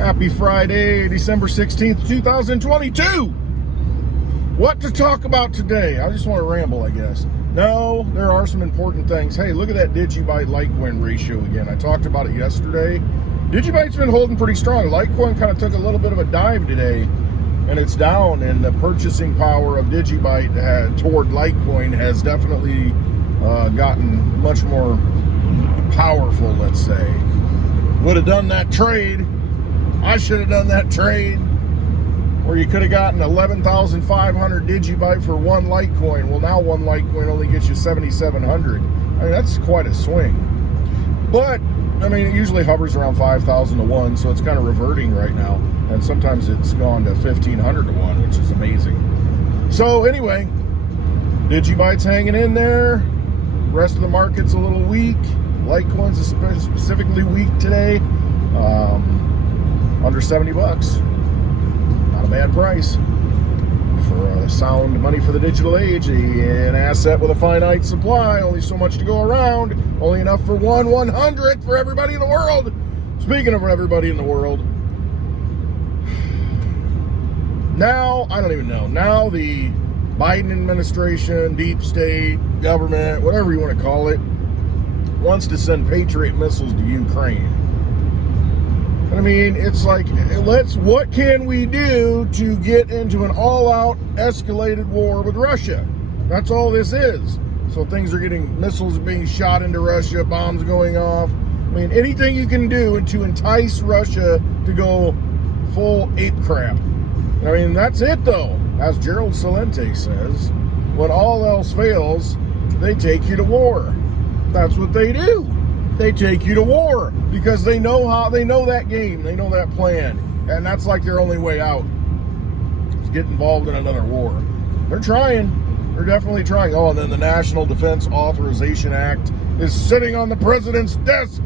Happy Friday, December 16th, 2022. What to talk about today? I just want to ramble, I guess. No, there are some important things. Hey, look at that DigiByte Litecoin ratio again. I talked about it yesterday. DigiByte's been holding pretty strong. Litecoin kind of took a little bit of a dive today, and it's down, and the purchasing power of DigiByte toward Litecoin has definitely gotten much more powerful, let's say. Would have done that trade. I should have done that trade where you could have gotten 11,500 DigiByte for one Litecoin. Well, now one Litecoin only gets you 7,700. I mean, that's quite a swing. But, I mean, it usually hovers around 5,000 to 1, so it's kind of reverting right now. And sometimes it's gone to 1,500 to 1, which is amazing. So, anyway, DigiByte's hanging in there. Rest of the market's a little weak. Litecoin's specifically weak today. Under 70 bucks. Not a bad price for sound money for the digital age. An asset with a finite supply, only so much to go around, only enough for 1/100th for everybody in the world. Speaking of everybody in the world, now, I don't even know, now the Biden administration, deep state, government, whatever you want to call it, wants to send Patriot missiles to Ukraine. I mean, it's like, what can we do to get into an all-out escalated war with Russia? That's all this is. So things are missiles being shot into Russia, bombs going off. I mean, anything you can do to entice Russia to go full ape crap. I mean, that's it though. As Gerald Celente says, when all else fails, they take you to war. That's what they do. They take you to war because they know that game, they know that plan, and that's like their only way out is get involved in another war. They're trying. They're definitely trying. Oh, and then the National Defense Authorization Act is sitting on the president's desk.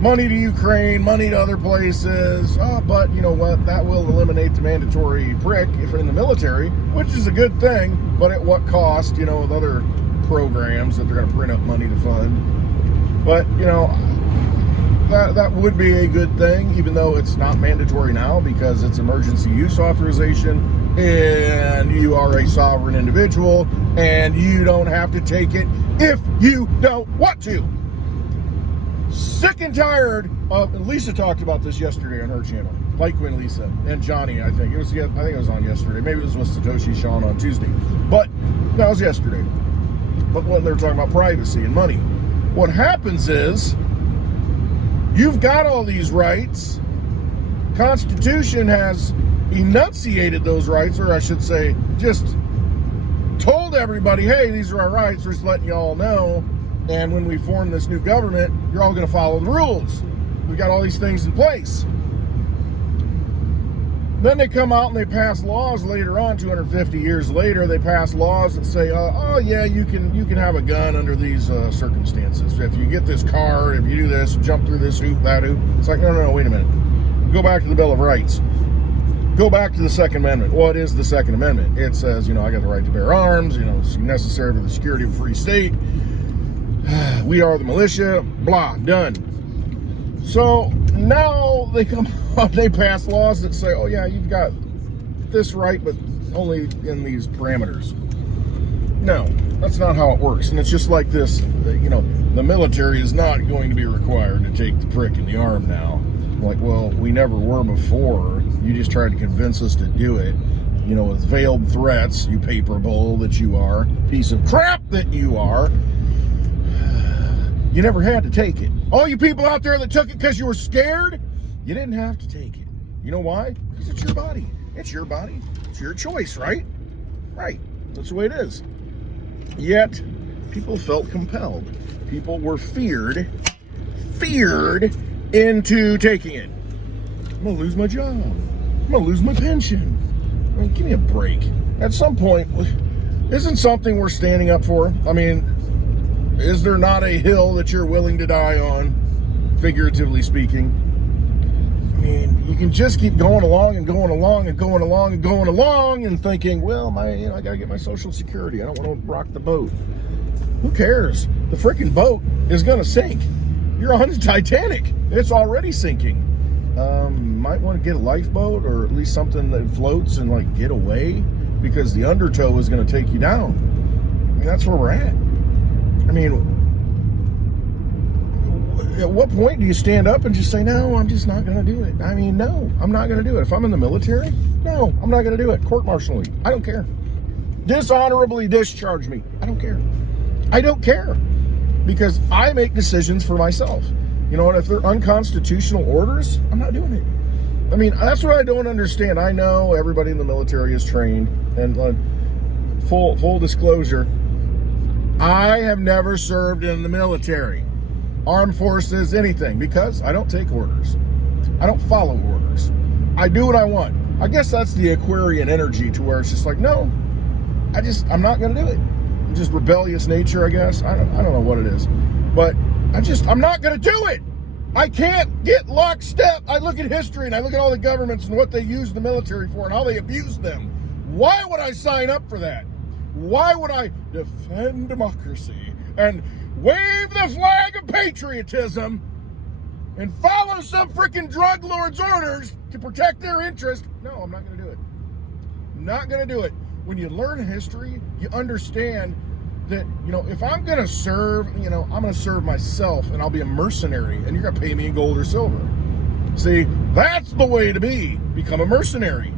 Money to Ukraine, money to other places. Oh, but you know what? That will eliminate the mandatory prick if you're in the military, which is a good thing, but at what cost, you know, with other programs that they're going to print up money to fund. But, you know, that would be a good thing, even though it's not mandatory now because it's emergency use authorization and you are a sovereign individual and you don't have to take it if you don't want to. Sick and tired of, and Lisa talked about this yesterday on her channel. Litecoin Lisa and Johnny, I think. I think it was on yesterday. Maybe it was with Satoshi Sean on Tuesday. But that was yesterday. But when they were talking about privacy and money. What happens is, you've got all these rights. Constitution has enunciated those rights, or I should say, just told everybody, hey, these are our rights, we're just letting you all know. And when we form this new government, you're all going to follow the rules. We've got all these things in place. Then they come out and they pass laws later on, 250 years later, they pass laws that say, oh yeah, you can have a gun under these circumstances. If you get this card, if you do this, jump through this hoop, that hoop. It's like, no, wait a minute. Go back to the Bill of Rights. Go back to the Second Amendment. What is the Second Amendment? It says, you know, I got the right to bear arms, you know, it's necessary for the security of a free state. We are the militia, blah, done. So now they come up, they pass laws that say, oh yeah, you've got this right, but only in these parameters. No, that's not how it works. And it's just like this, you know, the military is not going to be required to take the prick in the arm now. Like, well, we never were before. You just tried to convince us to do it, you know, with veiled threats, you paper bowl that you are, piece of crap that you are. You never had to take it. All you people out there that took it because you were scared, you didn't have to take it. You know why? Because it's your body. It's your body. It's your choice, right? Right. That's the way it is. Yet, people felt compelled. People were feared into taking it. I'm going to lose my job. I'm going to lose my pension. I mean, give me a break. At some point, isn't something we're standing up for? I mean, is there not a hill that you're willing to die on, figuratively speaking? I mean, you can just keep going along and going along and going along and going along and thinking, well, I gotta get my Social Security. I don't want to rock the boat. Who cares? The freaking boat is gonna sink. You're on the Titanic. It's already sinking. might want to get a lifeboat or at least something that floats and like get away, because the undertow is going to take you down. I mean, that's where we're at. I mean, at what point do you stand up and just say, no, I'm just not going to do it? I mean, no, I'm not going to do it. If I'm in the military, no, I'm not going to do it. Court-martial me. I don't care. Dishonorably discharge me. I don't care. I don't care, because I make decisions for myself. You know what? If they're unconstitutional orders, I'm not doing it. I mean, that's what I don't understand. I know everybody in the military is trained, and full disclosure, I have never served in the military, armed forces, anything, because I don't take orders. I don't follow orders. I do what I want. I guess that's the Aquarian energy, to where it's just like, no, I'm not going to do it. Just rebellious nature, I guess. I don't know what it is, but I'm not going to do it. I can't get lockstep. I look at history and I look at all the governments and what they use the military for and how they abuse them. Why would I sign up for that? Why would I defend democracy and wave the flag of patriotism and follow some freaking drug lord's orders to protect their interest? No, I'm not going to do it. Not going to do it. When you learn history, you understand that, you know, if I'm going to serve, you know, I'm going to serve myself, and I'll be a mercenary, and you're going to pay me in gold or silver. See, that's the way to be. Become a mercenary.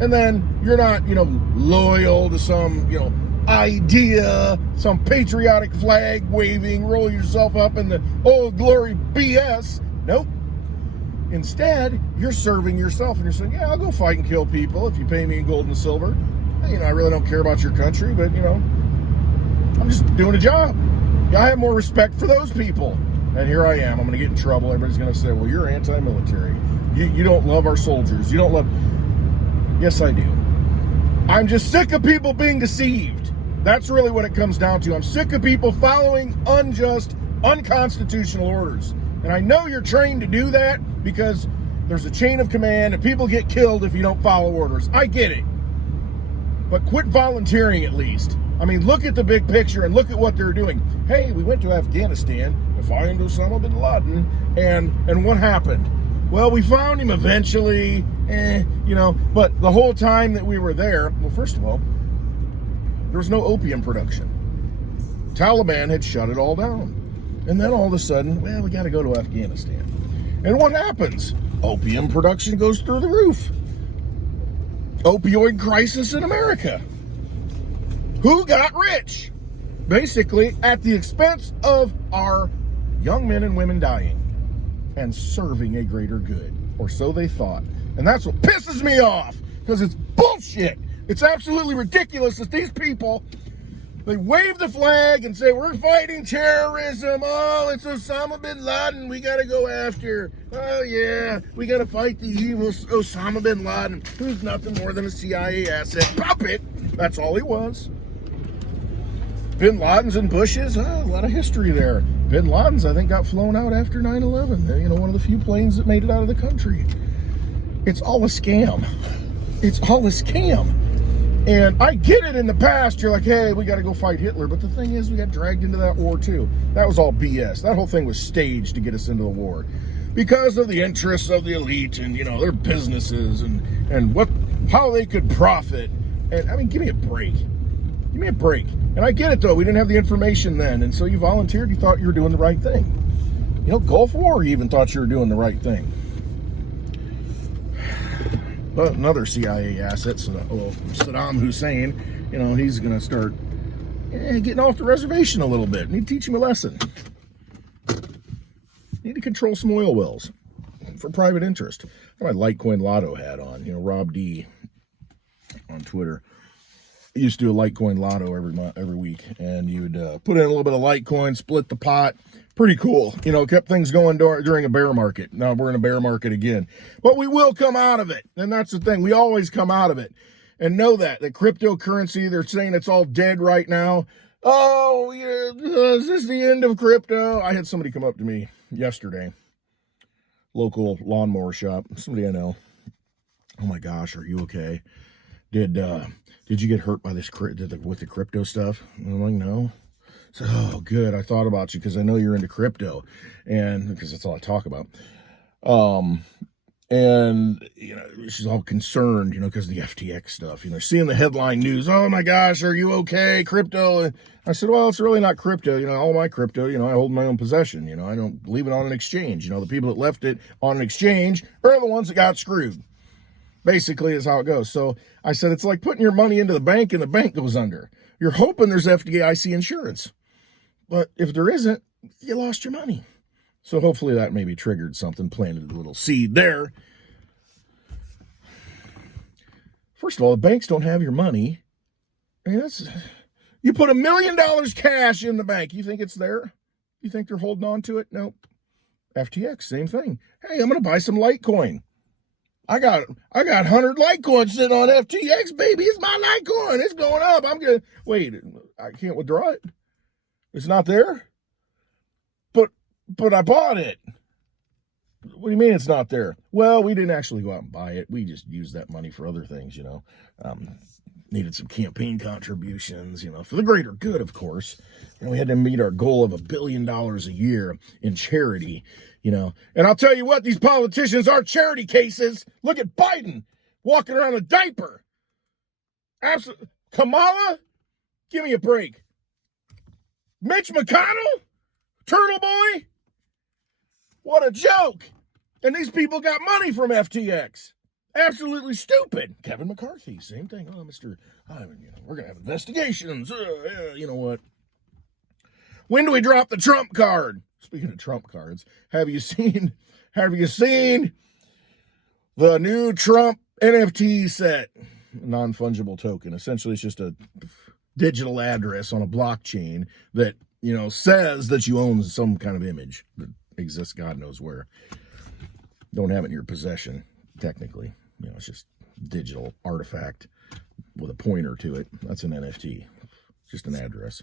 And then you're not, you know, loyal to some, you know, idea, some patriotic flag waving, roll yourself up in the old glory BS. Nope. Instead, you're serving yourself, and you're saying, yeah, I'll go fight and kill people if you pay me in gold and silver. You know, I really don't care about your country, but, you know, I'm just doing a job. I have more respect for those people. And here I am. I'm going to get in trouble. Everybody's going to say, well, you're anti-military. You don't love our soldiers. You don't love... Yes, I do. I'm just sick of people being deceived. That's really what it comes down to. I'm sick of people following unjust, unconstitutional orders. And I know you're trained to do that because there's a chain of command and people get killed if you don't follow orders. I get it. But quit volunteering at least. I mean, look at the big picture and look at what they're doing. Hey, we went to Afghanistan to find Osama bin Laden, and what happened? Well, we found him eventually, you know, but the whole time that we were there, well, first of all, there was no opium production. Taliban had shut it all down. And then all of a sudden, well, we got to go to Afghanistan. And what happens? Opium production goes through the roof. Opioid crisis in America. Who got rich? Basically, at the expense of our young men and women dying and serving a greater good, or so they thought. And that's what pisses me off, because it's bullshit. It's absolutely ridiculous that these people, they wave the flag and say, we're fighting terrorism. Oh, it's Osama bin Laden we got to go after. Oh, yeah, we got to fight the evil Osama bin Laden, who's nothing more than a CIA asset puppet. That's all he was. Bin Laden's and Bush's, a lot of history there. Bin Laden's, I think, got flown out after 9/11. You know, one of the few planes that made it out of the country. It's all a scam. It's all a scam. And I get it in the past. You're like, hey, we got to go fight Hitler. But the thing is, we got dragged into that war, too. That was all BS. That whole thing was staged to get us into the war. Because of the interests of the elite and, you know, their businesses and how they could profit. And, I mean, give me a break. Give me a break. And I get it, though. We didn't have the information then. And so you volunteered. You thought you were doing the right thing. You know, Gulf War, you even thought you were doing the right thing. But another CIA asset, Saddam Hussein, you know, he's going to start getting off the reservation a little bit. Need to teach him a lesson. Need to control some oil wells for private interest. I have my Litecoin Lotto hat on. You know, Rob D on Twitter. I used to do a Litecoin Lotto every week, and you would put in a little bit of Litecoin, split the pot. Pretty cool. You know, kept things going during a bear market. Now we're in a bear market again. But we will come out of it. And that's the thing. We always come out of it. And know that cryptocurrency, they're saying it's all dead right now. Oh, yeah, is this the end of crypto? I had somebody come up to me yesterday. Local lawnmower shop. Somebody I know. Oh my gosh, are you okay? Did you get hurt by this with the crypto stuff? And I'm like, no. So, oh, good. I thought about you because I know you're into crypto, and because that's all I talk about. And, she's all concerned, because of the FTX stuff, seeing the headline news. Oh my gosh, are you okay? Crypto. And I said, well, it's really not crypto. All my crypto, I hold my own possession. I don't leave it on an exchange. The people that left it on an exchange are the ones that got screwed. Basically is how it goes. So I said, it's like putting your money into the bank and the bank goes under. You're hoping there's FDIC insurance. But if there isn't, you lost your money. So hopefully that maybe triggered something, planted a little seed there. First of all, the banks don't have your money. You put $1 million cash in the bank. You think it's there? You think they're holding on to it? Nope. FTX, same thing. Hey, I'm going to buy some Litecoin. I got 100 Litecoin sitting on FTX, baby. It's my Litecoin. It's going up. Wait, I can't withdraw it. It's not there? But I bought it. What do you mean it's not there? Well, we didn't actually go out and buy it. We just used that money for other things, needed some campaign contributions, for the greater good, of course. And we had to meet our goal of $1 billion a year in charity, And I'll tell you what, these politicians are charity cases. Look at Biden walking around a diaper. Absolutely. Kamala, give me a break. Mitch McConnell, Turtle Boy. What a joke. And these people got money from FTX. Absolutely stupid. Kevin McCarthy, same thing. Oh, we're going to have investigations. You know what? When do we drop the Trump card? Speaking of Trump cards, have you seen the new Trump NFT set? Non-fungible token. Essentially, it's just a digital address on a blockchain that, says that you own some kind of image that exists God knows where. Don't have it in your possession, technically. It's just digital artifact with a pointer to it. That's an NFT. Just an address.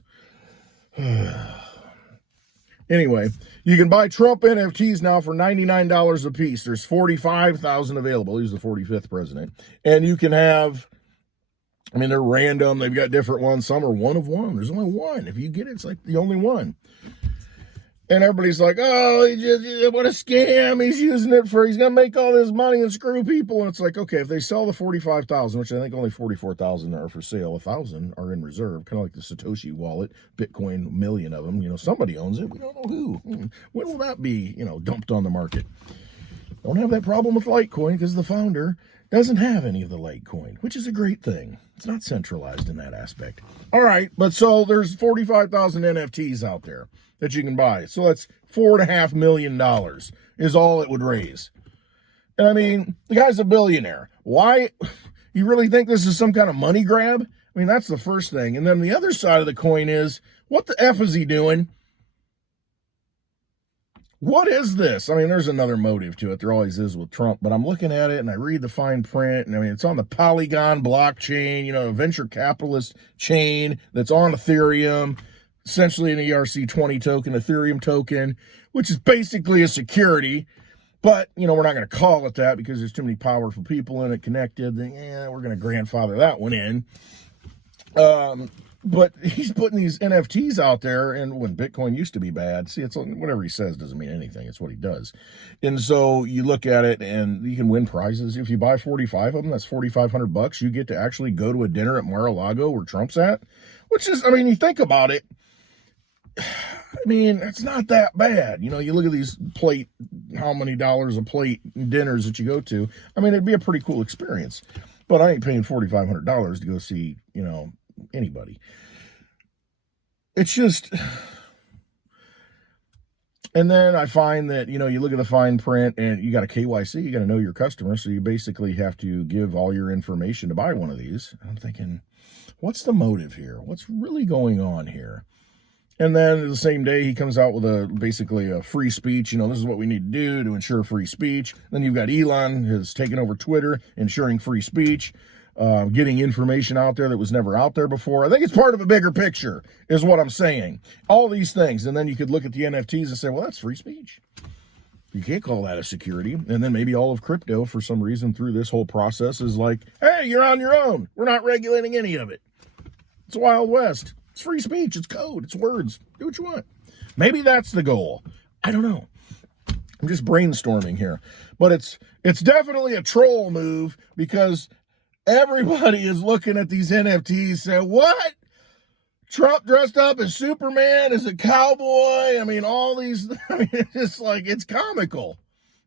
Anyway, you can buy Trump NFTs now for $99 a piece. There's 45,000 available. He's the 45th president. And you can have, they're random. They've got different ones. Some are one of one. There's only one. If you get it, it's like the only one. And everybody's like, oh, what a scam. He's using it he's going to make all this money and screw people. And it's like, okay, if they sell the 45,000, which I think only 44,000 are for sale, 1,000 are in reserve, kind of like the Satoshi wallet, Bitcoin, 1 million of them. Somebody owns it. We don't know who. When will that be, dumped on the market? Don't have that problem with Litecoin because the founder doesn't have any of the Litecoin, which is a great thing. It's not centralized in that aspect. All right, but so there's 45,000 NFTs out there that you can buy. So that's $4.5 million is all it would raise. And the guy's a billionaire. Why? You really think this is some kind of money grab? That's the first thing. And then the other side of the coin is, what the F is he doing? What is this? There's another motive to it. There always is with Trump, but I'm looking at it and I read the fine print, and it's on the Polygon blockchain, a venture capitalist chain that's on Ethereum. Essentially an ERC20 token, Ethereum token, which is basically a security. But, we're not going to call it that because there's too many powerful people in it connected. We're going to grandfather that one in. But he's putting these NFTs out there, and when Bitcoin used to be bad, it's whatever he says doesn't mean anything. It's what he does. And so you look at it, and you can win prizes. If you buy 45 of them, that's $4,500. You get to actually go to a dinner at Mar-a-Lago where Trump's at, which is, you think about it. It's not that bad. You look at these how many dollars a plate dinners that you go to. It'd be a pretty cool experience. But I ain't paying $4,500 to go see, anybody. It's just, and then I find that, you look at the fine print and you got a KYC, you got to know your customer. So you basically have to give all your information to buy one of these. I'm thinking, what's the motive here? What's really going on here? And then the same day he comes out with basically a free speech. This is what we need to do to ensure free speech. Then you've got Elon has taken over Twitter, ensuring free speech, getting information out there that was never out there before. I think it's part of a bigger picture is what I'm saying. All these things. And then you could look at the NFTs and say, well, that's free speech. You can't call that a security. And then maybe all of crypto, for some reason, through this whole process is like, hey, you're on your own. We're not regulating any of it. It's Wild West. It's free speech. It's code. It's words. Do what you want. Maybe that's the goal. I don't know. I'm just brainstorming here. But it's definitely a troll move because everybody is looking at these NFTs saying, what? Trump dressed up as Superman, as a cowboy. I mean, all these, I mean, it's just like, it's comical.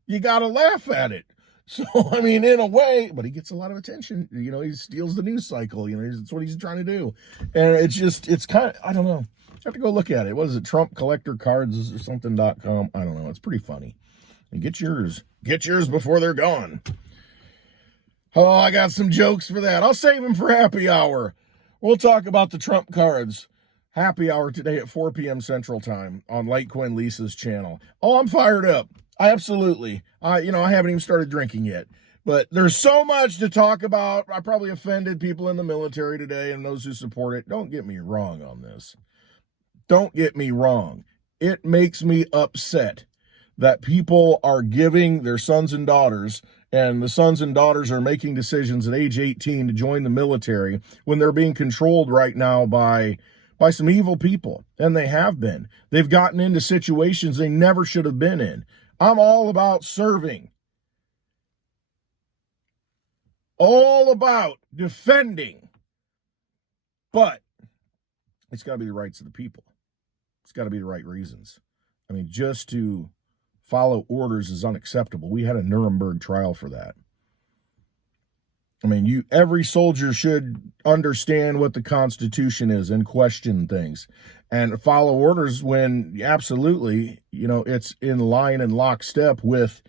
You got to laugh at it. So, I mean, in a way, but he gets a lot of attention. You know, he steals the news cycle. You know, that's what he's trying to do. And it's kind of, I don't know. I have to go look at it. What is it? Trump Collector Cards or something.com. I don't know. It's pretty funny. And get yours. Get yours before they're gone. Oh, I got some jokes for that. I'll save them for happy hour. We'll talk about the Trump cards. Happy hour today at 4 p.m. Central Time on Litecoin Lisa's channel. Oh, I'm fired up. Absolutely. I haven't even started drinking yet. But there's so much to talk about. I probably offended people in the military today and those who support it. Don't get me wrong on this. Don't get me wrong. It makes me upset that people are giving their sons and daughters, and the sons and daughters are making decisions at age 18 to join the military when they're being controlled right now by some evil people. And they have been. They've gotten into situations they never should have been in. I'm all about serving. All about defending. But it's got to be the rights of the people. It's got to be the right reasons. I mean, just to follow orders is unacceptable. We had a Nuremberg trial for that. I mean, every soldier should understand what the Constitution is and question things and follow orders when absolutely, it's in line and lockstep with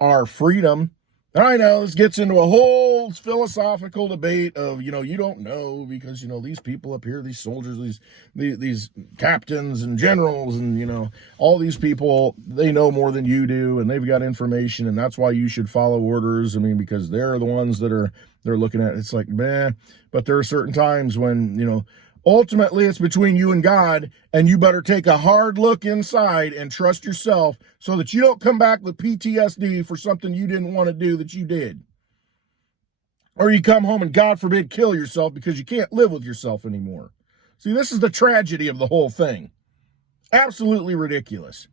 our freedom. And I know this gets into a whole philosophical debate of, you don't know because, these people up here, these soldiers, these captains and generals and, all these people, they know more than you do and they've got information and that's why you should follow orders. I mean, because they're the ones that they're looking at. It's like, man, but there are certain times when, ultimately it's between you and God, and you better take a hard look inside and trust yourself so that you don't come back with PTSD for something you didn't want to do that you did. Or you come home and, God forbid, kill yourself because you can't live with yourself anymore. See, this is the tragedy of the whole thing. Absolutely ridiculous.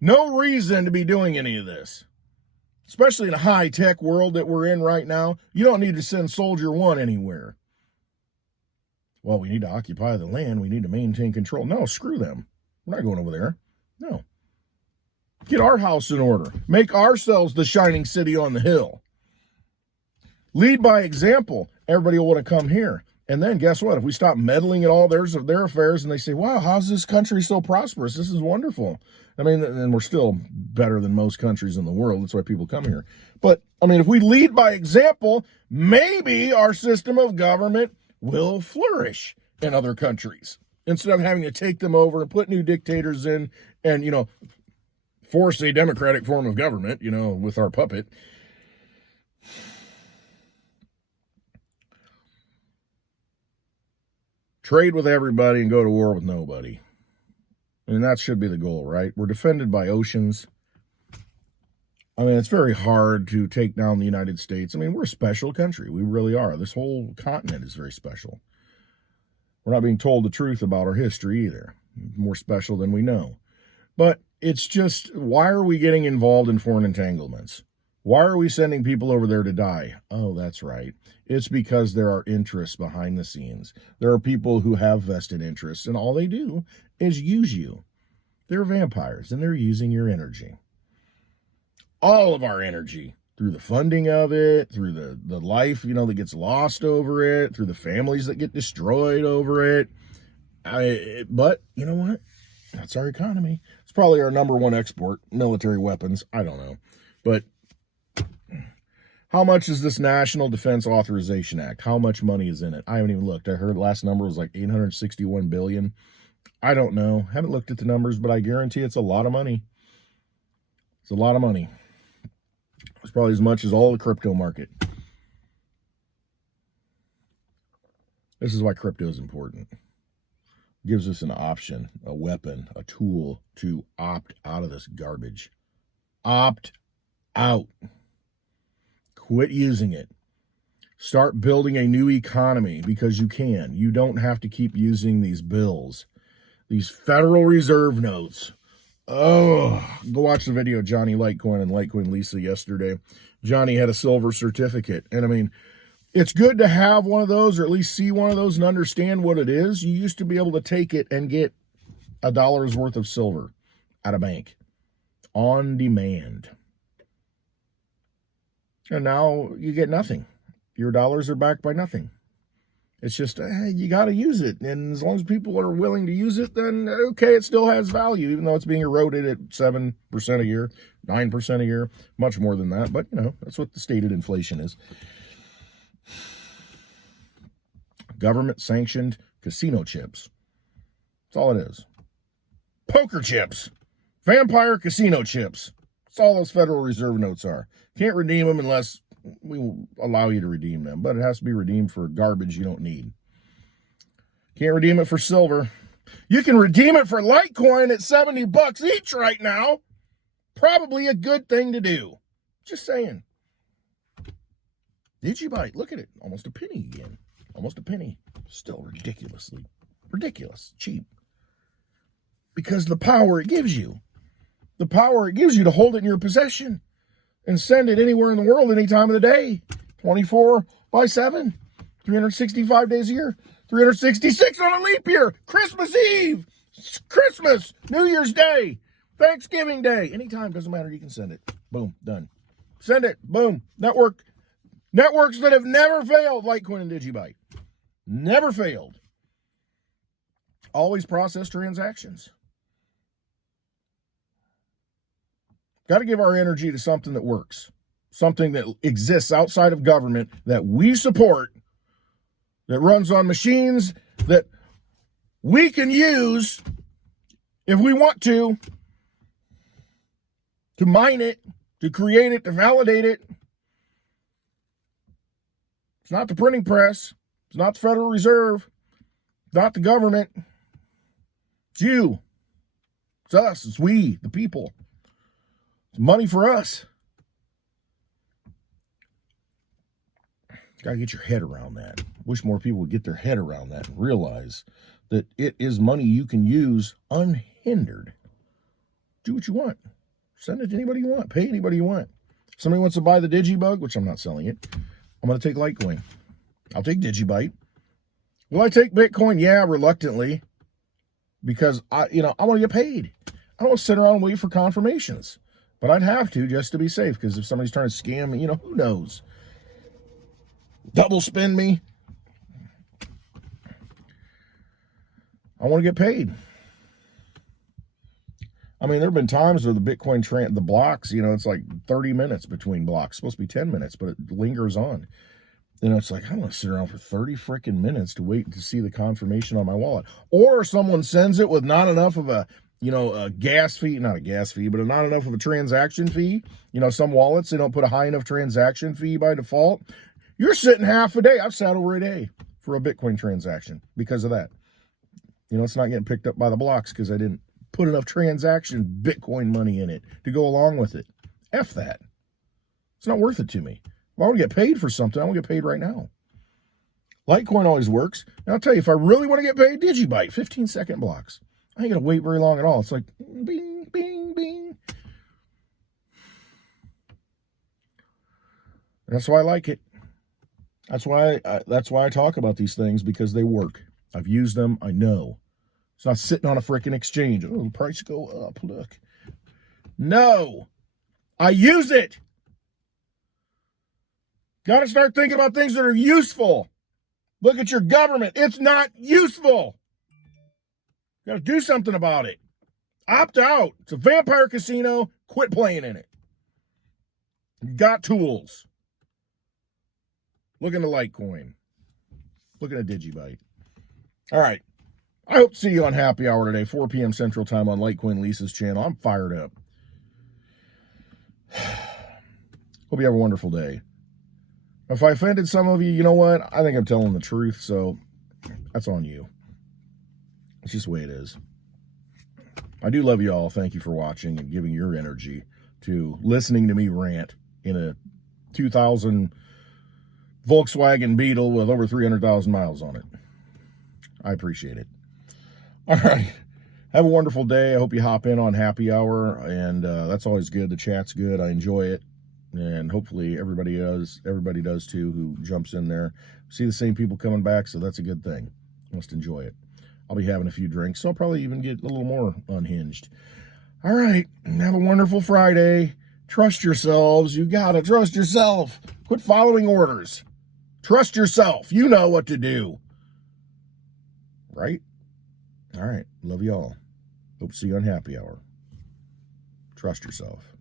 No reason to be doing any of this. Especially in a high-tech world that we're in right now. You don't need to send Soldier 1 anywhere. Well, we need to occupy the land. We need to maintain control. No, screw them. We're not going over there. No. Get our house in order. Make ourselves the shining city on the hill. Lead by example. Everybody will want to come here. And then guess what? If we stop meddling in all their affairs and they say, wow, how's this country so prosperous? This is wonderful. I mean, and we're still better than most countries in the world. That's why people come here. But, I mean, if we lead by example, maybe our system of government will flourish in other countries instead of having to take them over and put new dictators in and, force a democratic form of government, with our puppet. Trade with everybody and go to war with nobody. I mean, that should be the goal, right? We're defended by oceans. I mean, it's very hard to take down the United States. I mean, we're a special country. We really are. This whole continent is very special. We're not being told the truth about our history either. More special than we know. But it's just, why are we getting involved in foreign entanglements? Why are we sending people over there to die? Oh, that's right. It's because there are interests behind the scenes. There are people who have vested interests, and all they do is use you. They're vampires, and they're using your energy. All of our energy, through the funding of it, through the life, that gets lost over it, through the families that get destroyed over it. But you know what? That's our economy. It's probably our number one export, military weapons. I don't know. But how much is this National Defense Authorization Act? How much money is in it? I haven't even looked. I heard the last number was like $861 billion. I don't know. Haven't looked at the numbers, but I guarantee it's a lot of money. It's a lot of money. It's probably as much as all the crypto market. This is why crypto is important. It gives us an option, a weapon, a tool to opt out of this garbage. Opt out. Quit using it. Start building a new economy because you can. You don't have to keep using these bills, these Federal Reserve notes. Oh, go watch the video of Johnny Litecoin and Litecoin Lisa yesterday. Johnny had a silver certificate. And I mean, it's good to have one of those, or at least see one of those and understand what it is. You used to be able to take it and get $1's worth of silver at a bank on demand. And now you get nothing. Your dollars are backed by nothing. It's just, you got to use it. And as long as people are willing to use it, then okay, it still has value, even though it's being eroded at 7% a year, 9% a year, much more than that. But, that's what the stated inflation is. Government-sanctioned casino chips. That's all it is. Poker chips. Vampire casino chips. That's all those Federal Reserve notes are. Can't redeem them unless we will allow you to redeem them, but it has to be redeemed for garbage you don't need. Can't redeem it for silver. You can redeem it for Litecoin at $70 each right now. Probably a good thing to do. Just saying. DigiByte, look at it. Almost a penny again. Almost a penny. Still ridiculous, cheap. Because the power it gives you. The power it gives you to hold it in your possession and send it anywhere in the world any time of the day. 24/7. 365 days a year. 366 on a leap year. Christmas Eve. Christmas. New Year's Day. Thanksgiving Day. Anytime, doesn't matter. You can send it. Boom. Done. Send it. Boom. Networks that have never failed. Litecoin and DigiByte. Never failed. Always process transactions. Got to give our energy to something that works, something that exists outside of government that we support, that runs on machines that we can use if we want to mine it, to create it, to validate it. It's not the printing press. It's not the Federal Reserve. It's not the government. It's you. It's us. It's we, the people. Money for us. Got to get your head around that. Wish more people would get their head around that and realize that it is money you can use unhindered. Do what you want. Send it to anybody you want. Pay anybody you want. Somebody wants to buy the DigiBug, which I'm not selling it. I'm going to take Litecoin. I'll take DigiByte. Will I take Bitcoin? Yeah, reluctantly. Because I want to get paid. I don't want to sit around and wait for confirmations. But I'd have to just to be safe, because if somebody's trying to scam me, who knows? Double spend me. I want to get paid. I mean, there have been times where the Bitcoin the blocks, it's like 30 minutes between blocks. It's supposed to be 10 minutes, but it lingers on. It's like, I don't want to sit around for 30 freaking minutes to wait to see the confirmation on my wallet. Or someone sends it with not enough of a gas fee, not a gas fee, but not enough of a transaction fee. Some wallets, they don't put a high enough transaction fee by default. You're sitting half a day. I've sat over a day for a Bitcoin transaction because of that. It's not getting picked up by the blocks because I didn't put enough transaction Bitcoin money in it to go along with it. F that. It's not worth it to me. If I want to get paid for something, I want to get paid right now. Litecoin always works. And I'll tell you, if I really want to get paid, DigiByte, 15-second blocks. I ain't going to wait very long at all. It's like, bing, bing, bing. That's why I like it. That's why I talk about these things, because they work. I've used them. I know. It's not sitting on a freaking exchange. Oh, the price go up. Look. No. I use it. Got to start thinking about things that are useful. Look at your government. It's not useful. Got to do something about it. Opt out. It's a vampire casino. Quit playing in it. You got tools. Look into Litecoin. Looking at DigiByte. All right. I hope to see you on Happy Hour today, 4 p.m. Central Time on Litecoin Lisa's channel. I'm fired up. Hope you have a wonderful day. If I offended some of you, you know what? I think I'm telling the truth, so that's on you. It's just the way it is. I do love you all. Thank you for watching and giving your energy to listening to me rant in a 2000 Volkswagen Beetle with over 300,000 miles on it. I appreciate it. All right. Have a wonderful day. I hope you hop in on happy hour, and that's always good. The chat's good. I enjoy it, and hopefully everybody does too who jumps in there. See the same people coming back, so that's a good thing. Must enjoy it. I'll be having a few drinks, so I'll probably even get a little more unhinged. All right, have a wonderful Friday. Trust yourselves. You gotta trust yourself. Quit following orders. Trust yourself. You know what to do. Right? All right. Love y'all. Hope to see you on happy hour. Trust yourself.